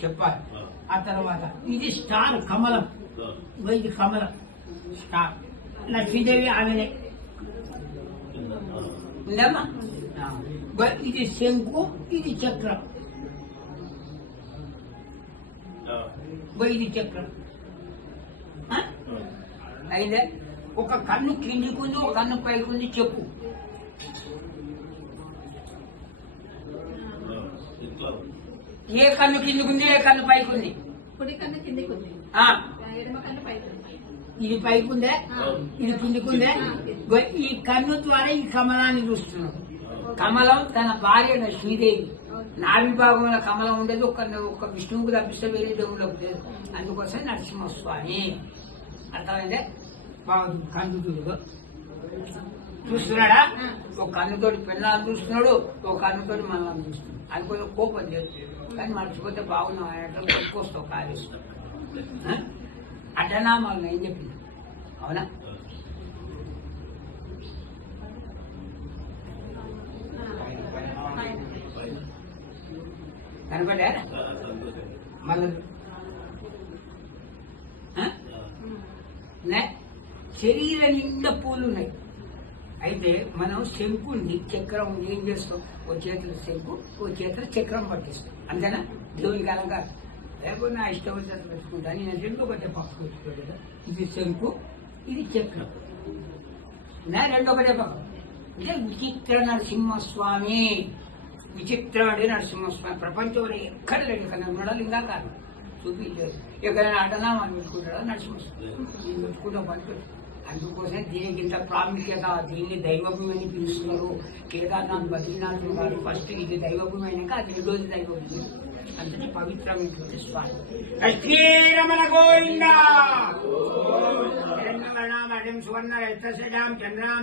చెప్పాలి. ఆ తర్వాత ఇది స్టార్ కమలం, ఇది కమలం స్టార్. లక్ష్మీదేవి ఆమెనే ఉందమ్మా. ఇది శంకు, ఇది చక్రం, ఇది చక్రం. అయితే ఒక కన్ను కిందికి ఉంది, ఒక కన్ను పైకి ఉంది. చెప్పు. ఏ కన్ను కిందికి ఉంది, ఏ కన్ను పైకి ఉంది? కుడి కన్ను కిందికి ఉంది, ఎడమ కన్ను పైకి ఉంది. ఇది పైకి ఉందే, ఇది కిందికి ఉందే. ఈ కన్ను ద్వారా ఈ కమలాన్ని చూస్తున్నాడు. కమలం తన భార్య శ్రీదేవి. నాభి భాగంలో కమలం ఉండేది. ఒక విష్ణువుకు తప్పిస్తే వేరే దేవుళ్ళకు లేదు. అందుకోసం నరసింహస్వామి. అర్థమైందే. కన్ను చూస్తున్నాడా? ఒక కన్నుతోటి పిల్లలు చూస్తున్నాడు, ఒక కన్నుతోటి మనల్ని చూస్తున్నాడు. అది కొంచెం కోపం చేస్తుంది. కానీ మర్చిపోతే బాగున్నాం అట్లా కొట్టుకొస్తావు కాలేస్తావు. అటనా మనం ఏం చెప్పింది? అవునా? కనపడా మళ్ళీ శరీర నిండా పూలు ఉన్నాయి. అయితే మనం శంకు ఉంది, చక్రం ఉంది. ఏం చేస్తాం? ఓ చేతులు శంకు, ఓ చేతులు చక్రం పట్టిస్తాం. అంతేనా? దేవునికి అలంకారం. లేకపోతే నా ఇష్టం వచ్చేది పెట్టుకుంటాను. నేను రెండు ఒకటే పక్క పెట్టుకోలేదు. ఇది శంకు, ఇది చక్రం. రెండు ఒకటే పక్క. అంటే విచిత్ర నరసింహస్వామి. విచిత్రం అంటే నరసింహస్వామి. ప్రపంచంలో ఎక్కడ లేదు కదా. మృడలింగా కాదు చూపించారు. ఎక్కడైనా అటనామాలు పెట్టుకుంటారా? నరసింహస్వామి పెట్టుకుంటాం పని. అందుకోసం దీనికి ఇంత ప్రాముఖ్యత. దీన్ని దైవభూమి అని పిలుస్తున్నారు. కేదార్నాథ్, బద్రీనాథ్ గారు ఫస్ట్ ఇది దైవభూమి అయినాక అది రెండోది దైవభూమి. అంతటి పవిత్రమైనటువంటి స్వామి. శ్రీరమణ గోవింద. సువర్ణ చంద్రాం